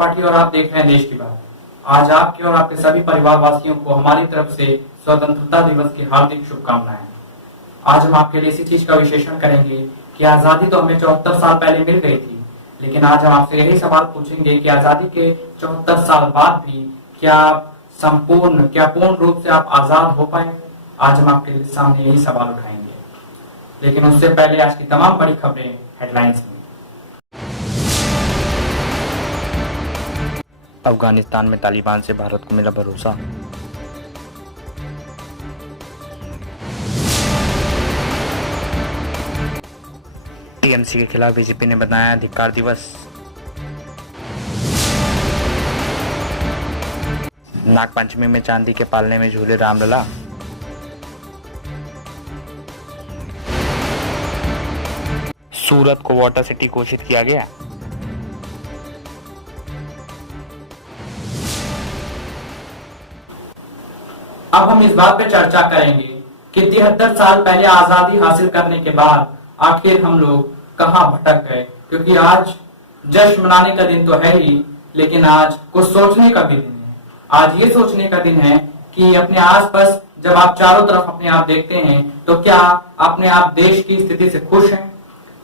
त्रिपाठी और आप देख रहे हैं देश की बात। आज आपके और आपके सभी परिवार वासियों को हमारी तरफ से स्वतंत्रता दिवस की हार्दिक शुभकामनाएं। आज हम आपके लिए इसी चीज का विश्लेषण करेंगे कि आजादी तो हमें 74 साल पहले मिल गई थी, लेकिन आज हम आपसे यही सवाल पूछेंगे कि आजादी के 74 साल बाद भी क्या पूर्ण रूप से आप आजाद हो पाए। आज हम आपके सामने यही सवाल उठाएंगे, लेकिन उससे पहले आज की तमाम बड़ी खबरें हेडलाइंस में। अफगानिस्तान में तालिबान से भारत को मिला भरोसा। टीएमसी के खिलाफ बीजेपी ने बनाया अधिकार दिवस। नागपंचमी में चांदी के पालने में झूले रामलला। सूरत को वाटर सिटी घोषित किया गया। अब हम इस बात पे चर्चा करेंगे कि 73 साल पहले आजादी हासिल करने के बाद आखिर हम लोग कहां भटक गए, क्योंकि आज जश्न मनाने का दिन तो है ही, लेकिन आज कुछ सोचने का भी दिन है। आज ये सोचने का दिन है कि अपने आसपास जब आप चारों तरफ अपने आप देखते हैं तो क्या अपने आप देश की स्थिति से खुश हैं?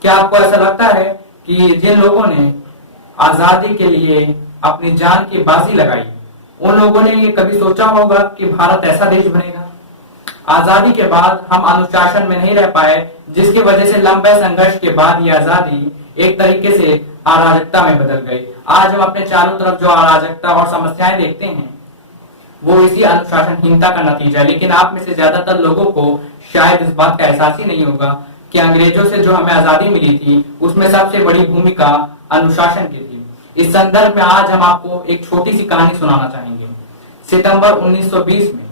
क्या आपको ऐसा लगता है कि जिन लोगों ने आजादी के लिए अपनी जान की बाजी लगाई, उन लोगों ने ये कभी सोचा होगा कि भारत ऐसा देश बनेगा? आजादी के बाद हम अनुशासन में नहीं रह पाए, जिसकी वजह से लंबे संघर्ष के बाद ये आजादी एक तरीके से अराजकता में बदल गई। आज हम अपने चारों तरफ जो अराजकता और समस्याएं देखते हैं वो इसी अनुशासनहीनता का नतीजा है। लेकिन आप में से ज्यादातर लोगों को शायद इस बात का एहसास ही नहीं होगा कि अंग्रेजों से जो हमें आजादी मिली थी उसमें सबसे बड़ी भूमिका अनुशासन की थी। इस संदर्भ में आज हम आपको एक छोटी सी कहानी सुनाना चाहेंगे। सितंबर 1920 में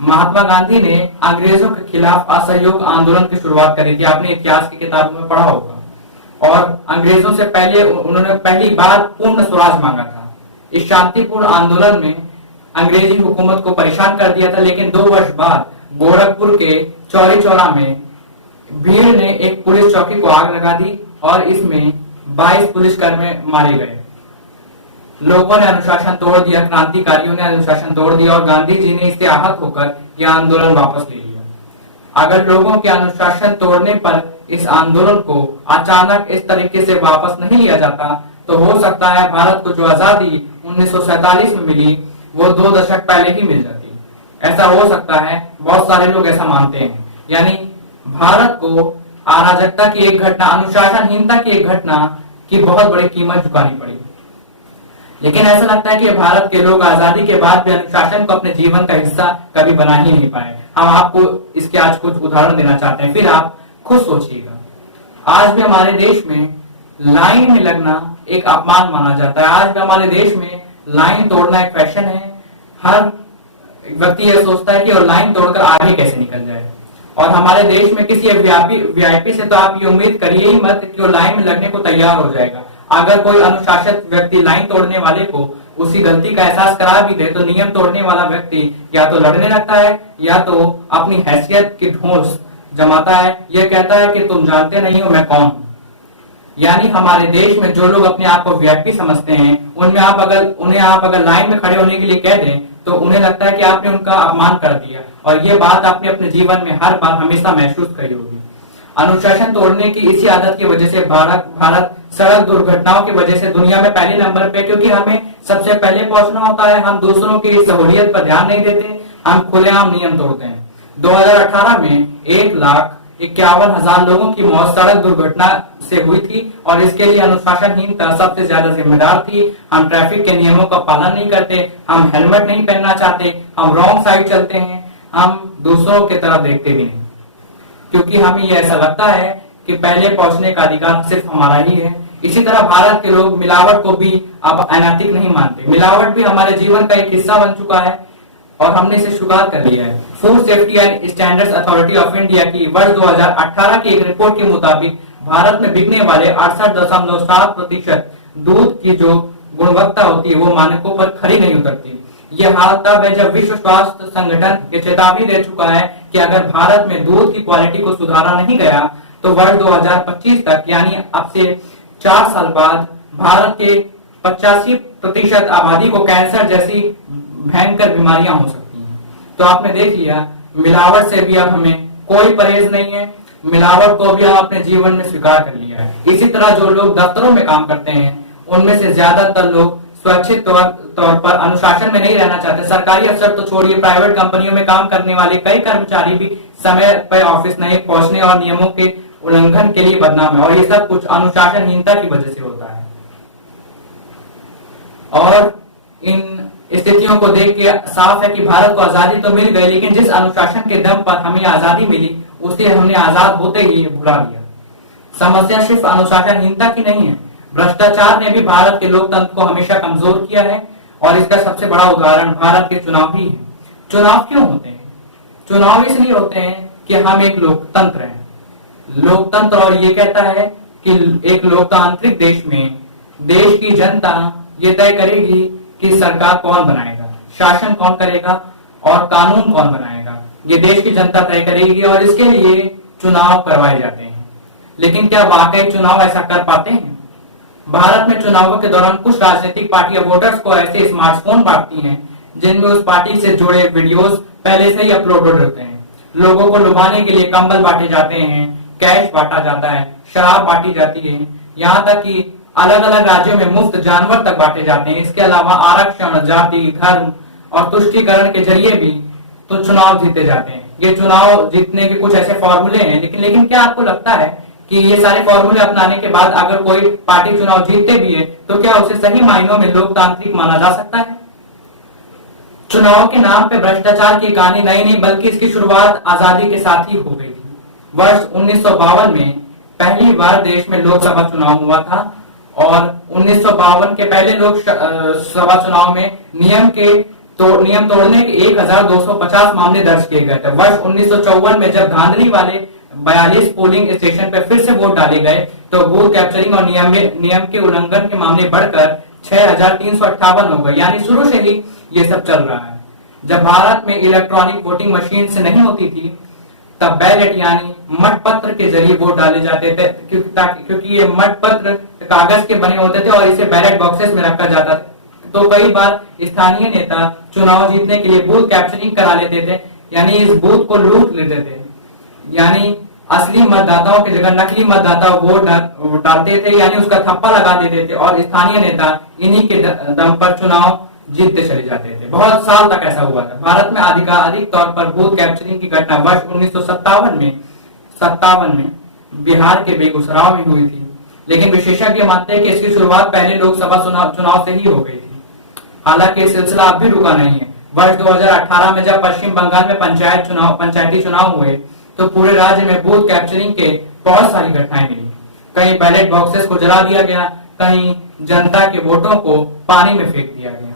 महात्मा गांधी ने अंग्रेजों के खिलाफ असहयोग आंदोलन की शुरुआत करी थी। आपने इतिहास की किताबों में पढ़ा होगा। और अंग्रेजों से पहले उन्होंने पहली बार पूर्ण स्वराज मांगा था। इस शांतिपूर्ण आंदोलन में अंग्रेजी हुकूमत को परेशान कर दिया था, लेकिन 2 वर्ष बाद गोरखपुर के चौरी चौरा में भीड़ ने एक पुलिस चौकी को आग लगा दी और इसमें 22 पुलिसकर्मी मारे गए। लोगों ने अनुशासन तोड़ दिया, क्रांतिकारियों ने अनुशासन तोड़ दिया और गांधी जी ने इससे आहत होकर यह आंदोलन वापस ले लिया। अगर लोगों के अनुशासन तोड़ने पर इस आंदोलन को अचानक इस तरीके से वापस नहीं लिया जाता तो हो सकता है भारत को जो आजादी 1947 में मिली वो 2 दशक पहले ही मिल जाती। ऐसा हो सकता है, बहुत सारे लोग ऐसा मानते हैं। यानी भारत को अराजकता की एक घटना, अनुशासनहीनता की एक घटना की बहुत बड़ी कीमत चुकानी पड़ी। लेकिन ऐसा लगता है कि भारत के लोग आजादी के बाद भी अनुशासन को अपने जीवन का हिस्सा कभी बना ही नहीं पाए। हम आपको इसके आज कुछ उदाहरण देना चाहते हैं, फिर आप खुद सोचिएगा। आज भी हमारे देश में लाइन में लगना एक अपमान माना जाता है। आज भी हमारे देश में लाइन तोड़ना एक फैशन है। हर व्यक्ति यह सोचता है कि और लाइन तोड़कर आगे कैसे निकल जाए। और हमारे देश में किसी वीआईपी से तो आप ये उम्मीद करिए ही मत कि वो लाइन में लगने को तैयार हो जाएगा। अगर कोई अनुशासित व्यक्ति लाइन तोड़ने वाले को उसी गलती का एहसास करा भी दे तो नियम तोड़ने वाला व्यक्ति या तो लड़ने लगता है या तो अपनी हैसियत की ढोंस जमाता है। यह कहता है कि तुम जानते नहीं हो मैं कौन हूं। यानी हमारे देश में जो लोग अपने आप को वीआईपी समझते हैं उन्हें आप अगर लाइन में खड़े होने के लिए कह दें तो उन्हें लगता है कि आपने उनका अपमान कर दिया। और ये बात आपने अपने जीवन में हर बार हमेशा महसूस करी होगी। अनुशासन तोड़ने की इसी आदत की वजह से भारत सड़क दुर्घटनाओं की वजह से दुनिया में पहले नंबर पे, क्योंकि हमें सबसे पहले पहुंचना होता है। हम दूसरों की सहूलियत पर ध्यान नहीं देते, हम खुलेआम नियम तोड़ते हैं। 2018 में 1,51,000 लोगों की मौत सड़क दुर्घटना से हुई थी और इसके लिए अनुशासनहीनता सबसे ज्यादा जिम्मेदार थी। हम ट्रैफिक के नियमों का पालन नहीं करते, हम हेलमेट नहीं पहनना चाहते, हम रॉन्ग साइड चलते हैं, हम दूसरों की तरफ देखते भी नहीं, क्योंकि हमें ये ऐसा लगता है कि पहले पहुंचने का अधिकार सिर्फ हमारा ही है। इसी तरह भारत के लोग मिलावट को भी अब अनैतिक नहीं मानते। मिलावट भी हमारे जीवन का एक हिस्सा बन चुका है और हमने इसे स्वीकार कर लिया है। Food safety and standards authority of India की वर्ष 2018 की एक रिपोर्ट के मुताबिक भारत में बिकने वाले 68.7% दूध की जो गुणवत्ता होती है वो मानकों पर खरी नहीं उतरती। ये हाल तब है जब विश्व स्वास्थ्य संगठन ये चेतावनी दे चुका है कि अगर भारत में दूध की क्वालिटी को सुधारा नहीं गया तो वर्ष 2025 तक यानी अब से 4 साल बाद भारत के 85% आबादी को कैंसर जैसी भयंकर बीमारियां हो सकती हैं। तो आपने देख लिया, मिलावट से भी अब हमें कोई परहेज नहीं है, मिलावट को भी आप अपने जीवन में स्वीकार कर लिया है। इसी तरह जो लोग दफ्तरों में काम करते हैं, उनमें से ज्यादातर लोग स्वैच्छिक तौर पर अनुशासन में नहीं रहना चाहते। सरकारी अफसर तो छोड़िए, प्राइवेट कंपनियों में काम करने वाले कई कर्मचारी भी समय पर ऑफिस नहीं पहुंचने और नियमों के उल्लंघन के लिए बदनाम है, और ये सब कुछ अनुशासनहीनता की वजह से होता है। और इन स्थितियों को देख के साफ है कि भारत को आजादी तो मिल गई, लेकिन जिस अनुशासन के दम पर हमें आजादी मिली, उसे हमने आजाद होते ही भुला दिया। समस्या सिर्फ अनुशासनहीनता की नहीं है, भ्रष्टाचार ने भी भारत के लोकतंत्र को हमेशा कमजोर किया है, और इसका सबसे बड़ा उदाहरण भारत के चुनाव ही है। चुनाव क्यों होते हैं? चुनाव इसलिए होते हैं कि हम एक लोकतंत्र हैं। लोकतंत्र और ये कहता है कि एक लोकतांत्रिक देश में देश की जनता ये तय करेगी कि सरकार कौन बनाएगा, शासन कौन करेगा और कानून कौन बनाएगा। ये देश की जनता तय करेगी और इसके लिए चुनाव करवाए जाते हैं। लेकिन क्या वाकई चुनाव ऐसा कर पाते हैं? भारत में चुनावों के दौरान कुछ राजनीतिक पार्टियां वोटर्स को ऐसे स्मार्टफोन बांटती हैं जिनमें उस पार्टी से जुड़े वीडियोस पहले से ही अपलोडेड होते हैं। लोगों को लुभाने के लिए कंबल बांटे जाते हैं, कैश बांटा जाता है, शराब बांटी जाती है, यहाँ तक कि अलग अलग राज्यों में मुफ्त जानवर तक बांटे जाते हैं। इसके अलावा आरक्षण, जाति, धर्म और तुष्टीकरण के जरिए भी तो चुनाव जीते जाते हैं। ये चुनाव जीतने के कुछ ऐसे फॉर्मूले हैं, लेकिन क्या आपको लगता है कि ये सारे फॉर्मूले अपनाने के बाद अगर कोई पार्टी चुनाव जीतते भी है तो क्या उसे सही मायनों में लोकतांत्रिक माना जा सकता है? चुनाव के नाम पे भ्रष्टाचार की कहानी नई नहीं, बल्कि इसकी शुरुआत आजादी के साथ ही हो गई थी। वर्ष 1952 में पहली बार देश में लोकसभा चुनाव हुआ था, और 1952 के पहले लोकसभा चुनाव में नियम तोड़ने के 1250 मामले दर्ज किए गए थे। वर्ष 1954 में जब धांधली वाले 42 पोलिंग स्टेशन पर फिर से वोट डाले गए तो बूथ कैप्चरिंग और नियम के उल्लंघन के मामले बढ़कर 6358 हो गए। यानी शुरू से ही ये सब चल रहा है। जब भारत में इलेक्ट्रॉनिक वोटिंग मशीन से नहीं होती थी, तब बैलेट यानी मतपत्र के जरिए वोट डाले जाते थे, क्योंकि ये मतपत्र कागज के बने होते थे और इसे बैलेट बॉक्सेस में रखा जाता था। तो कई बार स्थानीय नेता चुनाव जीतने के लिए बूथ कैप्चरिंग करा लेते थे, यानी इस बूथ को लूट लेते थे। यानी असली मतदाताओं की जगह नकली मतदाता वोट डालते थे, यानी उसका थप्पा लगा देते थे, और स्थानीय नेता इन्हीं के दम पर चुनाव जीतते चले जाते थे। बहुत साल तक ऐसा हुआ था। भारत में आधिकारिक तौर पर बूथ कैप्चरिंग की घटना वर्ष 1957 में बिहार के बेगूसराय में हुई थी, लेकिन विशेषज्ञ मानते हैं कि इसकी शुरुआत पहले लोकसभा चुनाव से ही हो गई थी। हालांकि ये सिलसिला अब भी रुका नहीं है। वर्ष 2018 में जब पश्चिम बंगाल में पंचायती चुनाव हुए तो पूरे राज्य में बूथ कैप्चरिंग के बहुत सारी घटनाएं मिली। कहीं बैलेट बॉक्सेस को जला दिया गया, कहीं जनता के वोटों को पानी में फेंक दिया गया।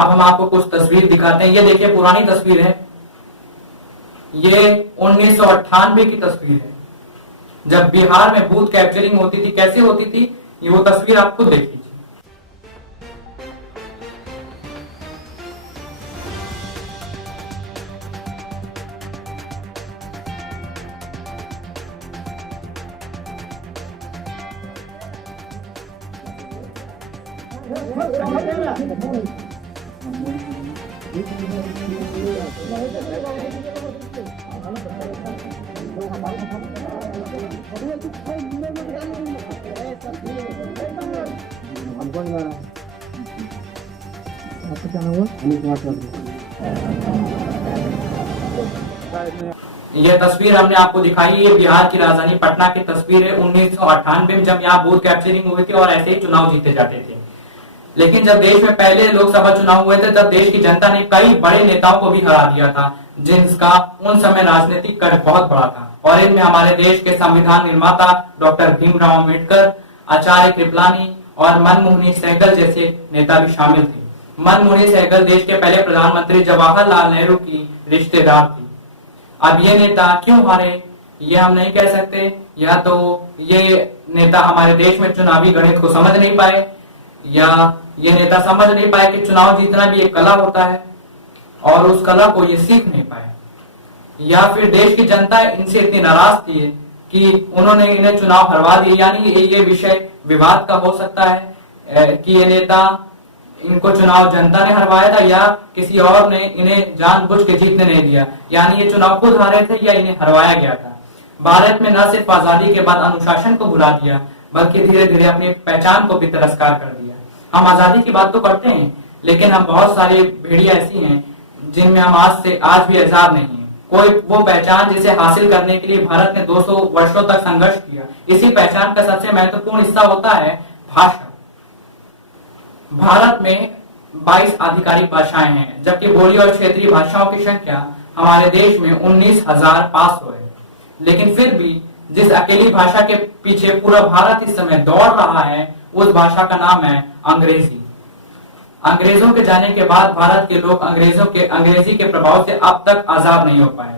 अब हम आपको कुछ तस्वीर दिखाते हैं। ये देखिए, पुरानी तस्वीर है। ये 1998 की तस्वीर है, जब बिहार में बूथ कैप्चरिंग होती थी। कैसे होती थी ये वो तस्वीर आप खुद देख लीजिए। आपका क्या नाम हुआ? यह तस्वीर हमने आपको दिखाई, ये बिहार की राजधानी पटना की तस्वीर है 1998 में, जब यहाँ बूथ कैप्चरिंग हुई थी और ऐसे ही चुनाव जीते जाते थे। लेकिन जब देश में पहले लोकसभा चुनाव हुए थे, तब देश की जनता ने कई बड़े नेताओं को भी हरा दिया था, जिनका उन समय राजनीतिक कद बहुत बड़ा था। और इनमें हमारे देश के संविधान निर्माता डॉक्टर भीमराव अम्बेडकर, आचार्य कृपलानी और मनमोहन सहगल जैसे नेता भी शामिल थे। मनमोहन सहगल देश के पहले प्रधानमंत्री जवाहरलाल नेहरू की रिश्तेदार थी। अब ये नेता क्यों हारे, ये हम नहीं कह सकते। या तो ये नेता हमारे देश में चुनावी गणित को समझ नहीं पाए, या ये नेता समझ नहीं पाए कि चुनाव जीतना भी एक कला होता है और उस कला को ये सीख नहीं पाए, या फिर देश की जनता इनसे इतनी नाराज थी कि उन्होंने इन्हें चुनाव हरवा दिए। यानी ये विषय विवाद का हो सकता है कि ये नेता इनको चुनाव जनता ने हरवाया था या किसी और ने इन्हें जानबूझ के जीतने नहीं दिया, यानी ये चुनाव खुद हारे थे या इन्हें हरवाया गया था। भारत में न सिर्फ आजादी के बाद अनुशासन को भुला दिया, बल्कि धीरे धीरे अपनी पहचान को भी तिरस्कार कर दिया। हम आजादी की बात तो करते हैं, लेकिन हम बहुत सारी भेड़ियां ऐसी हैं जिनमें हम आज भी आजाद नहीं है। कोई वो पहचान जिसे हासिल करने के लिए भारत ने 200 वर्षों तक संघर्ष किया। इसी पहचान का सबसे महत्वपूर्ण हिस्सा होता है भाषा। भारत में 22 आधिकारिक भाषाएं हैं, जबकि बोली और क्षेत्रीय भाषाओं की संख्या हमारे देश में 19,500 है। लेकिन फिर भी जिस अकेली भाषा के पीछे पूरा भारत इस समय दौड़ रहा है, उस भाषा का नाम है अंग्रेजी। अंग्रेजों के जाने के बाद भारत के लोग अंग्रेजी के प्रभाव से अब तक आजाद नहीं हो पाए,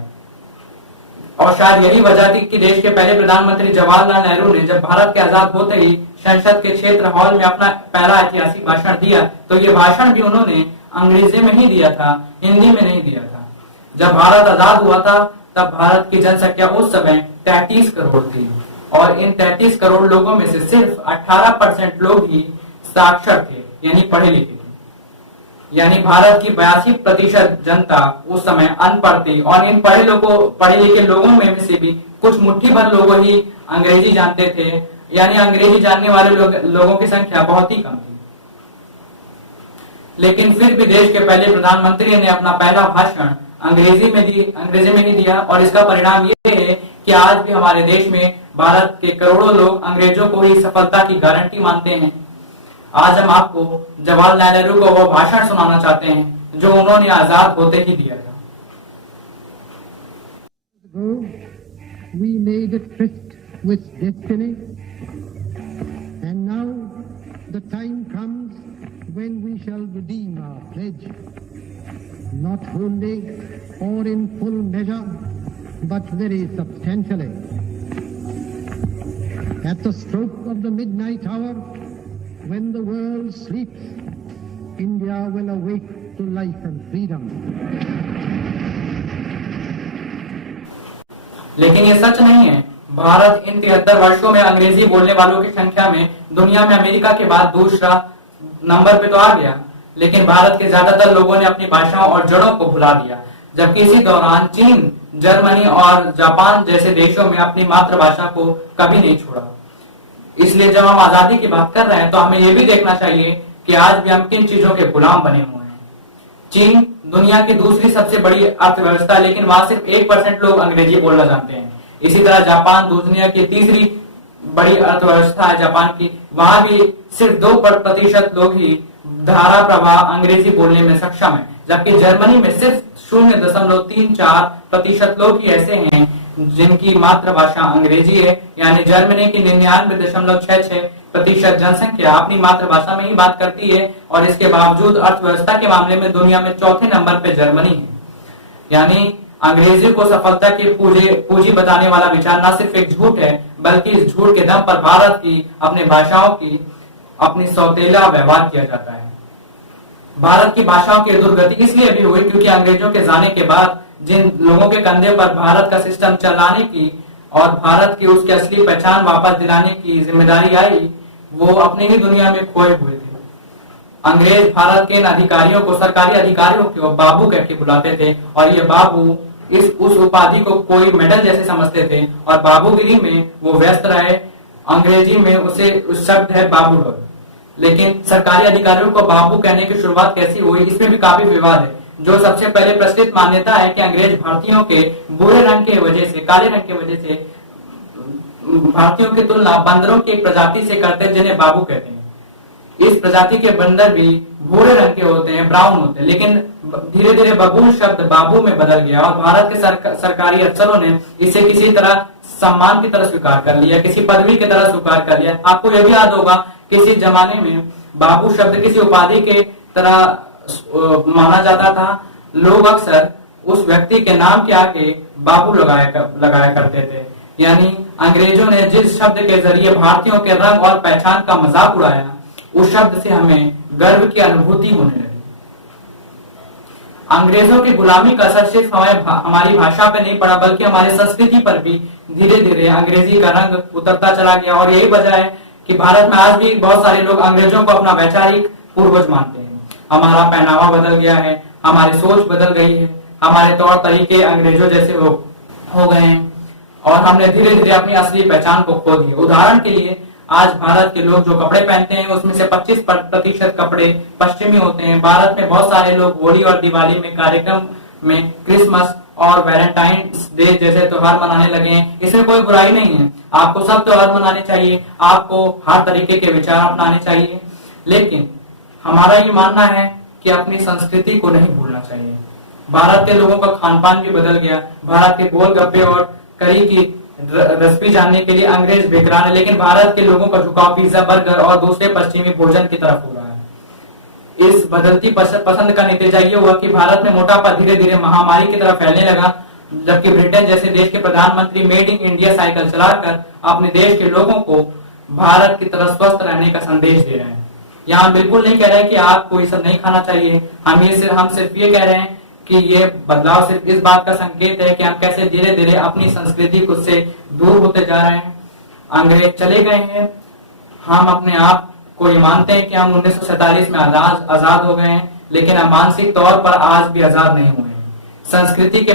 और शायद यही वजह थी कि देश के पहले प्रधानमंत्री जवाहरलाल नेहरू ने जब भारत के आजाद होते ही संसद के क्षेत्र हॉल में अपना पहला ऐतिहासिक भाषण दिया, तो ये भाषण भी उन्होंने अंग्रेजी में ही दिया था, हिंदी में नहीं दिया था। जब भारत आजाद हुआ था तब भारत की जनसंख्या उस समय 33 करोड़ थी, और इन 33 करोड़ लोगों में से सिर्फ 18% लोग ही साक्षर थे, यानी पढ़े लिखे थे। यानी भारत की 82% जनता उस समय अनपढ़ थी, और इन पढ़े लिखे लोगों में से भी कुछ मुट्ठी भर लोग ही अंग्रेजी जानते थे, यानी अंग्रेजी जानने वाले लोगों की संख्या बहुत ही कम थी। लेकिन फिर भी देश के पहले प्रधानमंत्री ने अपना पहला भाषण अंग्रेजी में ही दिया, और इसका परिणाम ये है कि आज भी हमारे देश में भारत के करोड़ों लोग अंग्रेजों को ही सफलता की गारंटी मानते हैं। आज हम आपको जवाहरलाल नेहरू को वो भाषण सुनाना चाहते हैं जो उन्होंने आजाद होते ही दिया था। We made a tryst with destiny, and now the time comes when we shall redeem our pledge, not wholly or in full measure, but very substantially. At the stroke of the midnight hour, when the world sleeps, India will awake to life and freedom. लेकिन ये सच नहीं है। भारत इन 73 वर्षों में अंग्रेजी बोलने वालों की संख्या में दुनिया में अमेरिका के बाद दूसरा नंबर पे तो आ गया, लेकिन भारत के ज्यादातर लोगों ने अपनी भाषाओं और जड़ों को भुला दिया, जबकि इसी दौरान चीन, जर्मनी और जापान जैसे देशों में अपनी मातृभाषा को कभी नहीं छोड़ा। इसलिए जब हम आजादी की बात कर रहे हैं तो हमें यह भी देखना चाहिए कि आज भी हम किन चीजों के गुलाम बने हुए हैं। चीन दुनिया की दूसरी सबसे बड़ी अर्थव्यवस्था, लेकिन वहां सिर्फ 1% लोग अंग्रेजी बोलना जानते हैं। इसी तरह जापान दुनिया की तीसरी बड़ी अर्थव्यवस्था है जापान की, वहां भी सिर्फ 2% लोग ही धारा प्रवाह अंग्रेजी बोलने में सक्षम है, जबकि जर्मनी में सिर्फ 0.34% लोग ही ऐसे हैं जिनकी मातृभाषा अंग्रेजी है। यानी जर्मनी की 99.66% जनसंख्या अपनी मातृभाषा में ही बात करती है, और इसके बावजूद अर्थव्यवस्था के मामले में दुनिया में चौथे नंबर पे जर्मनी है। यानी अंग्रेजी को सफलता की पूंजी बताने वाला विचार न सिर्फ एक झूठ है, बल्कि इस झूठ के दम पर भारत की अपनी भाषाओं की अपनी सौतेला व्यवहार किया जाता है। भारत की भाषाओं की दुर्गति इसलिए भी हुई क्योंकि अंग्रेजों के जाने के बाद जिन लोगों के कंधे पर भारत का सिस्टम चलाने की और भारत की उसकी असली पहचान वापस दिलाने की जिम्मेदारी आई, वो अपनी ही दुनिया में खोए हुए थे। अंग्रेज भारत के इन अधिकारियों को, सरकारी अधिकारियों को बाबू कह के बुलाते थे, और ये बाबू उस उपाधि को कोई मेडल जैसे समझते थे, और बाबूगिरी में वो व्यस्त रहे। अंग्रेजी में उस शब्द है बाबू। लेकिन सरकारी अधिकारियों को बाबू कहने की शुरुआत कैसी हुई, इसमें भी काफी विवाद है। जो सबसे पहले प्रचलित मान्यता है कि अंग्रेज भारतीयों के भूरे रंग के वजह से, काले रंग के वजह से भारतीयों की तुलना बंदरों की एक प्रजाति से करते हैं जिन्हें बाबू कहते हैं। इस प्रजाति के बंदर भी भूरे रंग के होते हैं, ब्राउन होते हैं, लेकिन धीरे धीरे बबूल शब्द बाबू में बदल गया, और भारत के सरकारी अफसरों ने इसे किसी तरह सम्मान की तरह स्वीकार कर लिया, किसी पदवी की तरह स्वीकार कर लिया। आपको यह भी याद होगा किसी जमाने में बाबू शब्द किसी उपाधि के तरह माना जाता था। लोग अक्सर उस व्यक्ति के नाम के आगे बाबू लगाया करते थे। यानी अंग्रेजों ने जिस शब्द के जरिए भारतीयों के रंग और पहचान का मजाक उड़ाया, उस शब्द से हमें गर्व की अनुभूति होने लगी। अंग्रेजों की गुलामी का असर सिर्फ हमारी भाषा पे नहीं पड़ा, बल्कि हमारी संस्कृति पर भी धीरे धीरे अंग्रेजी का रंग उतरता चला गया। और यही वजह है कि भारत में आज भी बहुत सारे लोग अंग्रेजों को अपना वैचारिक पूर्वज मानते हैं। हमारा पहनावा बदल गया है, हमारी सोच बदल गई है, हमारे तौर तरीके अंग्रेजों जैसे हो गए हैं और हमने धीरे धीरे अपनी असली पहचान को खो दिया। उदाहरण के लिए आज भारत के लोग जो कपड़े पहनते हैं उसमें से 25% कपड़े पश्चिमी होते हैं। भारत में बहुत सारे लोग होली और दिवाली में कार्यक्रम में क्रिसमस और वैलेंटाइंस डे जैसे त्योहार मनाने लगे हैं। इसमें कोई बुराई नहीं है, आपको सब त्योहार मनाने चाहिए, आपको हर तरीके के विचार अपनाने चाहिए, लेकिन हमारा ये मानना है कि अपनी संस्कृति को नहीं भूलना चाहिए। भारत के लोगों का खान पान भी बदल गया। भारत के गोलगप्पे और करी की रेसिपी जानने के लिए अंग्रेज बेकरार है, लेकिन भारत के लोगों का झुकाव पिज्जा, बर्गर और दूसरे पश्चिमी भोजन की तरफ हो रहा है। इस बदलती पसंद का नतीजा ये हुआ कि भारत में मोटापा धीरे धीरे महामारी की तरफ फैलने लगा, जबकि ब्रिटेन जैसे देश के प्रधानमंत्री मेड इन इंडिया साइकिल चलाकर अपने देश के लोगों को भारत की तरह स्वस्थ रहने का संदेश दे रहे हैं। यहाँ बिल्कुल नहीं कह रहे कि आपको ये सब नहीं खाना चाहिए, हम सिर्फ ये कह रहे हैं कि ये बदलाव सिर्फ इस बात का संकेत है कि हम कैसे धीरे धीरे अपनी संस्कृति को से दूर होते जा रहे हैं। अंग्रेज चले गए हैं, हम अपने आप को ये मानते हैं कि हम 1947 में आजाद हो गए हैं, लेकिन हम मानसिक तौर पर आज भी आजाद नहीं हुए हैं। संस्कृति के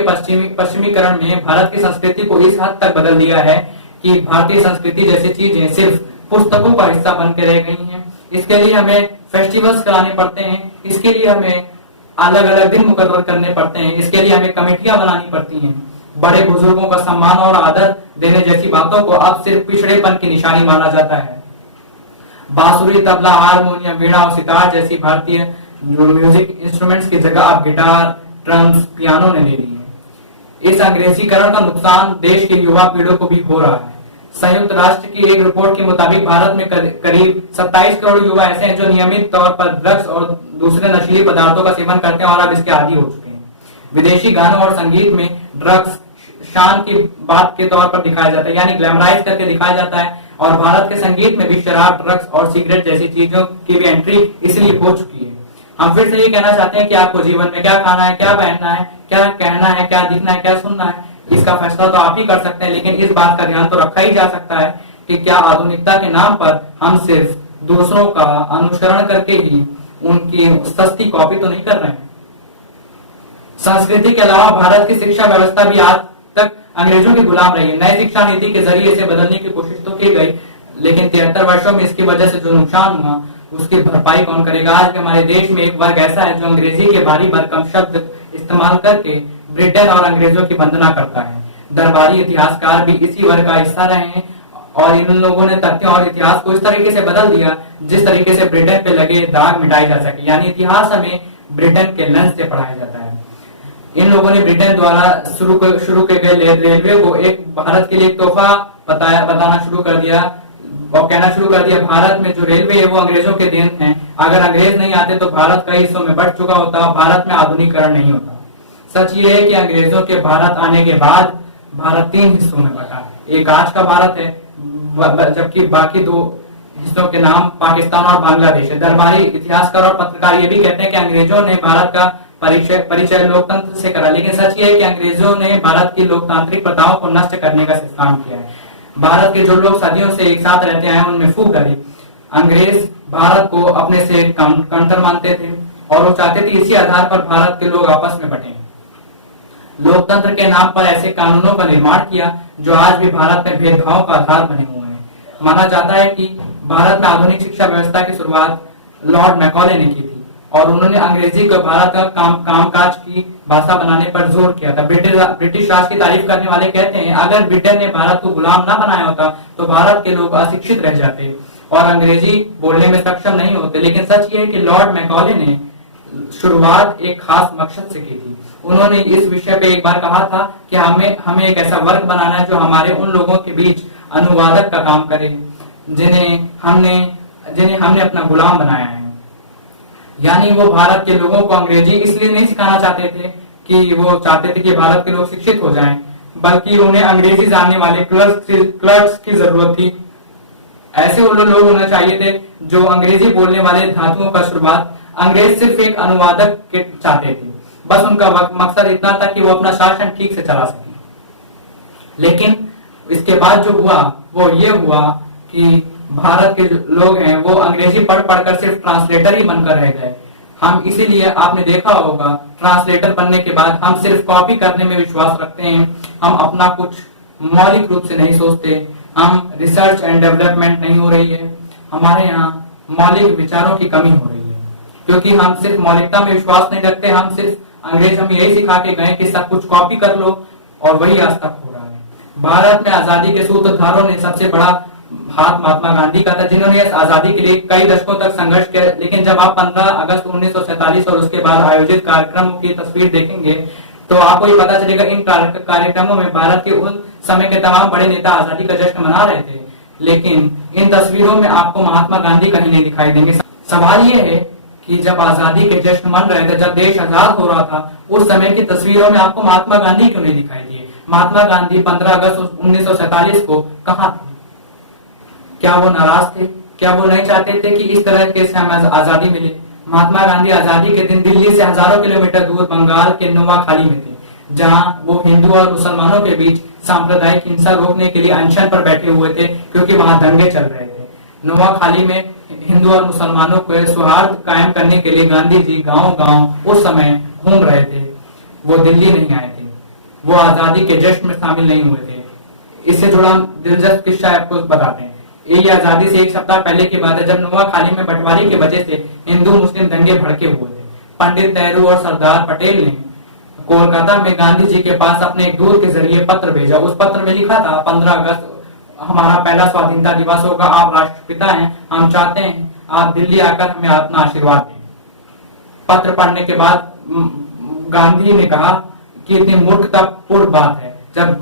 पश्चिमीकरण में भारत की संस्कृति को इस हद तक बदल दिया है कि भारतीय संस्कृति जैसी चीजें सिर्फ पुस्तकों का हिस्सा बन के रह गई हैं। इसके लिए हमें फेस्टिवल्स कराने पड़ते हैं, इसके लिए हमें अलग अलग दिन मुकर्रर करने पड़ते हैं, इसके लिए हमें कमेटियां बनानी पड़ती हैं। बड़े बुजुर्गों का सम्मान और आदर देने जैसी बातों को अब सिर्फ पिछड़ेपन की निशानी माना जाता है। बांसुरी, तबला, हारमोनियम, वीणा और सितार जैसी भारतीय म्यूजिक इंस्ट्रूमेंट्स की जगह अब गिटार, ड्रम्स, पियानो ने ले ली है। इस अंग्रेजीकरण का नुकसान देश के युवा पीढ़ी को भी हो रहा है। संयुक्त राष्ट्र की एक रिपोर्ट के मुताबिक भारत में करीब 27 करोड़ युवा ऐसे हैं जो नियमित तौर पर ड्रग्स और दूसरे नशीली पदार्थों का सेवन करते हैं और अब इसके आदी हो चुके हैं। विदेशी गानों और संगीत में ड्रग्स शान की बात के तौर पर दिखाया जाता है, यानी ग्लैमराइज करके दिखाया जाता है, और भारत के संगीत में भी शराब, ड्रग्स और सिगरेट जैसी चीजों की भी एंट्री इसलिए हो चुकी है। हम फिर से ये कहना चाहते हैं कि आपको जीवन में क्या खाना है, क्या पहनना है, क्या कहना है, क्या दिखना है, क्या सुनना है, इसका फैसला तो आप ही कर सकते हैं, लेकिन इस बात का ध्यान तो रखा ही जा सकता है कि क्या आधुनिकता के नाम पर हम सिर्फ दूसरों का अनुसरण करके ही उनकी सस्ती कॉपी तो नहीं कर रहे हैं। संस्कृति के अलावा भारत की शिक्षा व्यवस्था भी आज तक अंग्रेजों की गुलाम रही है। नई शिक्षा नीति के जरिए इसे बदलने की कोशिश तो की गई, लेकिन 73 वर्षों में इसकी वजह से जो नुकसान हुआ उसकी भरपाई कौन करेगा। आज भी हमारे देश में एक वर्ग ऐसा है जो अंग्रेजी के भारी भरकम शब्द इस्तेमाल करके ब्रिटेन और अंग्रेजों की वंदना करता है। दरबारी इतिहासकार भी इसी वर्ग का हिस्सा रहे हैं और इन लोगों ने तथ्यों और इतिहास को इस तरीके से बदल दिया जिस तरीके से ब्रिटेन पे लगे दाग मिटाए जा सके, यानी इतिहास हमें ब्रिटेन के लेंस से पढ़ाया जाता है। इन लोगों ने ब्रिटेन द्वारा शुरू किए गए रेलवे को एक भारत के लिए एक तोहफा बताना शुरू कर दिया और कहना शुरू कर दिया भारत में जो रेलवे है वो अंग्रेजों के देन है। अगर अंग्रेज नहीं आते तो भारत कई हिस्सों में बढ़ चुका होता, भारत में आधुनिकीकरण नहीं होता। सच ये है कि अंग्रेजों के भारत आने के बाद भारत 3 हिस्सों में बटा। एक आज का भारत है, जबकि बाकी 2 हिस्सों के नाम पाकिस्तान और बांग्लादेश है। दरबारी इतिहासकार और पत्रकार ये भी कहते हैं कि अंग्रेजों ने भारत का परिचय लोकतंत्र से करा, लेकिन सच ये है कि अंग्रेजों ने भारत की लोकतांत्रिक प्रथाओं को नष्ट करने का काम किया है। भारत के जो लोग सदियों से एक साथ रहते हैं उनमें फूट डाली। अंग्रेज भारत को अपने से कमतर मानते थे और वो चाहते थे इसी आधार पर भारत के लोग आपस में बटे। लोकतंत्र के नाम पर ऐसे कानूनों का निर्माण किया जो आज भी भारत में भेदभाव का आधार बने हुए हैं। माना जाता है कि भारत में आधुनिक शिक्षा व्यवस्था की शुरुआत लॉर्ड मैकॉले ने की थी और उन्होंने अंग्रेजी को भारत का कामकाज की भाषा बनाने पर जोर किया था। ब्रिटिश राज की तारीफ करने वाले कहते हैं अगर ब्रिटेन ने भारत को गुलाम ना बनाया होता तो भारत के लोग अशिक्षित रह जाते और अंग्रेजी बोलने में सक्षम नहीं होते। लेकिन सच ये है कि लॉर्ड मैकॉले ने शुरुआत एक खास मकसद से की थी। उन्होंने इस विषय पे एक बार कहा था कि हमें एक ऐसा वर्ग बनाना है जो हमारे उन लोगों के बीच अनुवादक का काम करे जिन्हें हमने अपना गुलाम बनाया है। यानी वो भारत के लोगों को अंग्रेजी इसलिए नहीं सिखाना चाहते थे कि वो चाहते थे कि भारत के लोग शिक्षित हो जाएं, बल्कि उन्हें अंग्रेजी जानने वाले क्लर्क्स की जरूरत थी। ऐसे वो लोग होना चाहिए थे जो अंग्रेजी बोलने वाले धातुओं का शुरुआत अंग्रेज सिर्फ एक अनुवादक के चाहते थे। बस उनका मकसद इतना था कि वो अपना शासन ठीक से चला सके। लेकिन इसके बाद जो हुआ वो ये हुआ कि भारत के जो लोग हैं वो अंग्रेजी पढ़ पढ़कर सिर्फ ट्रांसलेटर ही बनकर रह गए। हम इसीलिए आपने देखा होगा ट्रांसलेटर बनने के बाद हम सिर्फ कॉपी करने में विश्वास रखते हैं। हम अपना कुछ मौलिक रूप से नहीं सोचते। हम रिसर्च एंड डेवलपमेंट नहीं हो रही है। हमारे यहाँ मौलिक विचारों की कमी हो रही है, क्योंकि हम सिर्फ मौलिकता में विश्वास नहीं रखते। हम सिर्फ अंग्रेज हमें यही सिखा के गए कि सब कुछ कॉपी कर लो, और वही आज तक हो रहा है। भारत में आजादी के सूत्रधारों ने सबसे बड़ा हाथ महात्मा गांधी का था, जिन्होंने इस आजादी के लिए कई दशकों तक संघर्ष किया। लेकिन जब आप 15 अगस्त 1947 और उसके बाद आयोजित कार्यक्रमों की तस्वीर देखेंगे तो आपको ये पता चलेगा इन कार्यक्रमों में भारत के उन समय के तमाम बड़े नेता आजादी का जश्न मना रहे थे, लेकिन इन तस्वीरों में आपको महात्मा गांधी कहीं नहीं दिखाई देंगे। सवाल ये है कि जब आजादी के जश्न मन रहे थे, जब देश आजाद हो रहा था, उस समय की तस्वीरों में आपको महात्मा गांधी क्यों नहीं दिखाई दिए? महात्मा गांधी 15 अगस्त 1947 को कहाँ थे? क्या वो नाराज थे? क्या वो नहीं चाहते थे कि इस तरह के से हमें आजादी मिले? महात्मा गांधी आजादी के दिन दिल्ली से हजारों किलोमीटर दूर बंगाल के नोआखाली में थे, जहां वो हिंदू और मुसलमानों के बीच सांप्रदायिक हिंसा रोकने के लिए अनशन पर बैठे हुए थे, क्योंकि वहां दंगे चल रहे थे। नोआखाली में हिंदू और मुसलमानों को सौहार्द कायम करने के लिए गांधी जी गांव-गांव उस समय घूम रहे थे। वो दिल्ली नहीं आए थे, वो आजादी के जश्न में शामिल नहीं हुए थे। इससे जुड़ा दिलचस्प किस्सा आपको बताते हैं। ये आजादी से एक सप्ताह पहले की बात है, जब नोआखाली में बंटवारे की वजह से हिंदू मुस्लिम दंगे भड़के हुए थे। पंडित नेहरू और सरदार पटेल ने कोलकाता में गांधी जी के पास अपने एक दूत के जरिए पत्र भेजा। उस पत्र में लिखा था, 15 अगस्त हमारा पहला स्वाधीनता दिवस होगा, आप राष्ट्रपिता हैं, हम चाहते हैं आप दिल्ली आकर हमें अपना आशीर्वाद दें। पत्र पढ़ने के बाद गांधी ने कहा कि इतनी मूर्खतापूर्ण बात है, जब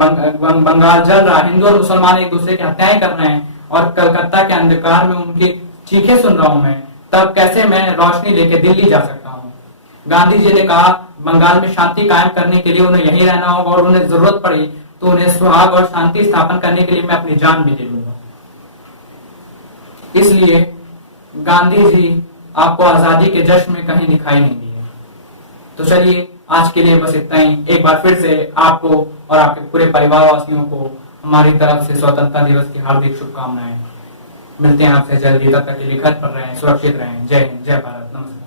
बंगाल जल रहा, हिंदू और मुसलमान एक दूसरे की हत्याएं कर रहे हैं और कलकत्ता के अंधकार में उनकी चीखें सुन रहा हूं मैं, तब कैसे मैं रोशनी लेके दिल्ली जा सकता हूं? गांधी जी ने कहा बंगाल में शांति कायम करने के लिए उन्हें यहीं रहना होगा, और उन्हें जरूरत पड़ी तो उन्हें सुहाग और शांति स्थापन करने के लिए मैं अपनी जान भी दे दूंगा। इसलिए गांधी जी आपको आजादी के जश्न में कहीं दिखाई नहीं दिए। तो चलिए आज के लिए बस इतना ही। एक बार फिर से आपको और आपके पूरे परिवार वासियों को हमारी तरफ से स्वतंत्रता दिवस की हार्दिक शुभकामनाएं। मिलते हैं आपसे जल्दी, तब तक के लिए घर पर रहें, सुरक्षित रहें। जय हिंद, जय भारत, नमस्कार।